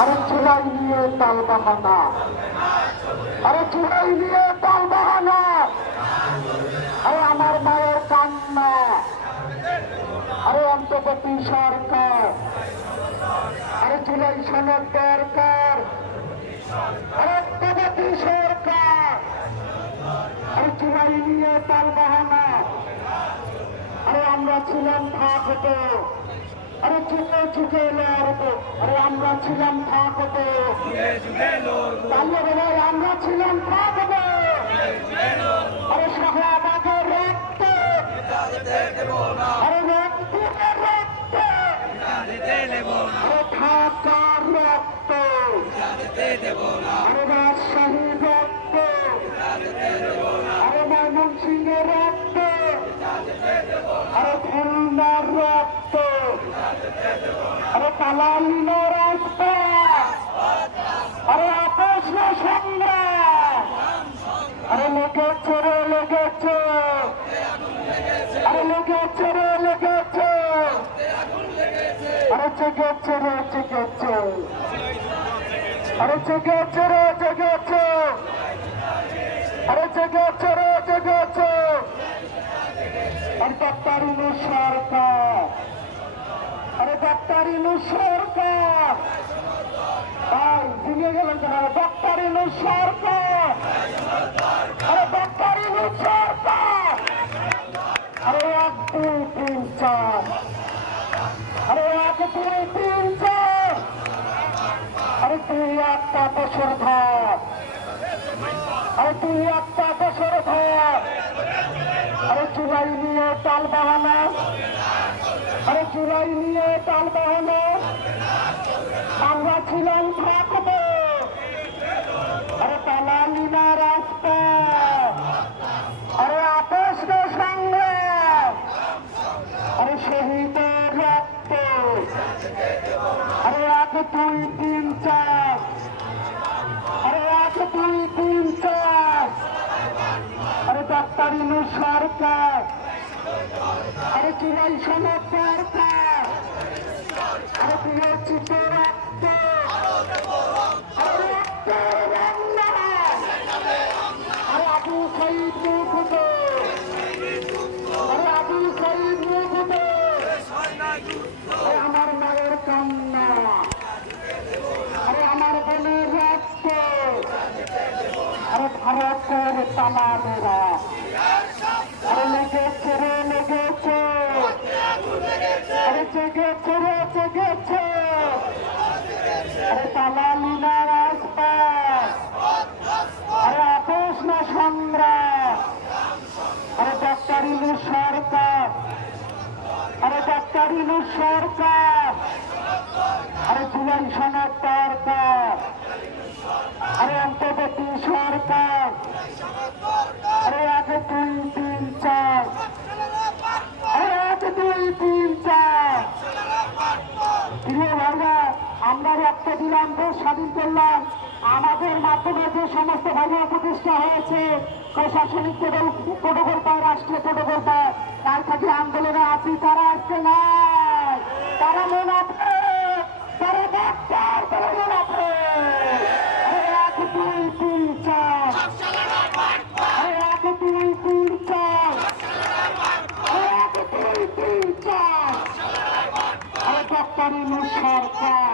আরে চুলাই নিয়ে তাল বাহানা, আরে চুলাই নিয়ে তাল বাহানা, আরে আমার মায়ের কান্না, আরে অন্তর্বর্তী সরকার, আরে চুলাই সনদ দরকার, আরে অন্তর্বর্তী সরকার, আরে চুলাই নিয়ে তাল বাহানা, আরে আমরা ছিলাম থাকতো, আরে চুকে চুকে লড়বো, আরে আমরা ছিলাম থাকতো, আমরা ছিলাম থাকবো, আরে শাহবাগের রক্ত, আরে রক্তের রক্ত, আরে ঢাকার রক্ত, আরে রাজশাহীর রক্ত, আরে ময়মনসিংহের রক্ত, আরে খুলনার রক্ত, আরে কালালিনো রাস্তা, আরে আপোষ না সংগ্রাম, আরে লেগেছে রে লেগেছে, আরে লেগেছে রে লেগেছে, আরে জেগেছে রে জেগেছে, আরে জেগেছে রে জেগেছে, আরে জেগেছে রে জেগেছে, আর ডাক্তার ইনু সরকার, আরে ডাক্তার ইনু সরকার, ভাই ভেঙে গেলেন কেন? ডাক্তার ইনু সরকার, আরে ডাক্তার ইনু সরকার, আরে 1 2 3 4, আরে 1 2 3 4, আরে 2 একটা বছর ধর, আরে 2 একটা বছর ধর, আরে চুলাই নিয়ে তাল বাহানা, আরে চুলাই নিয়ে তাল বাহানা, আমরা ছিলাম থাকবো, আরে তালালিনা রাস্তা, আরে আপোষ না সংগ্রাম, আরে শহীদের রক্ত, আরে 1 2 3 4, আরে 1 2 3 4, আরে ডাক্তার ইনু সরকার, আরে চুলাই সনদ দরকার, আরে প্রিয় চিত্র রক্ত, আরে রক্তের রান্না, আরে আবু শহীদ মুগ্ধ, আরে আবু শহীদ মুগ্ধ, আরে আমার মায়ের কান্না, আরে আমার বোনের রক্ত, আরে ভারতের তালামেরা, আরে লেগেছে রে লেগেছে, আরে জেগেছে রে জেগেছে, আরে তালালিনা রাস্তা, আরে আপোষ না সংগ্রাম, আরে ডাক্তার ইনু সরকার, আরে ডাক্তার ইনু সরকার, আরে জুলাই সনদ দরকার, আরে অন্তর্বর্তী সরকার, আরে 1 2 3 4, আরে 1 2 3 4, প্রিয় ভাইরা, আমরা রক্ত দিলাম, দেশ স্বাধীন করলাম, আমাদের মাধ্যমে যে সমস্ত ভাইরা প্রতিষ্ঠা হয়েছে, প্রশাসনিক প্রোটোকল পায়, রাষ্ট্রীয় প্রোটোকল পায়, তার থেকে আন্দোলনে আছি, তারা আজকে নাই, তারা মুনাফেক, তারা ডাক্তার, তারা মুনাফেক, আরে 1 2 3 4, আরে 1 2 3 4, আরে 1 2 3 4, আরে ডাক্তার ইনু সরকার,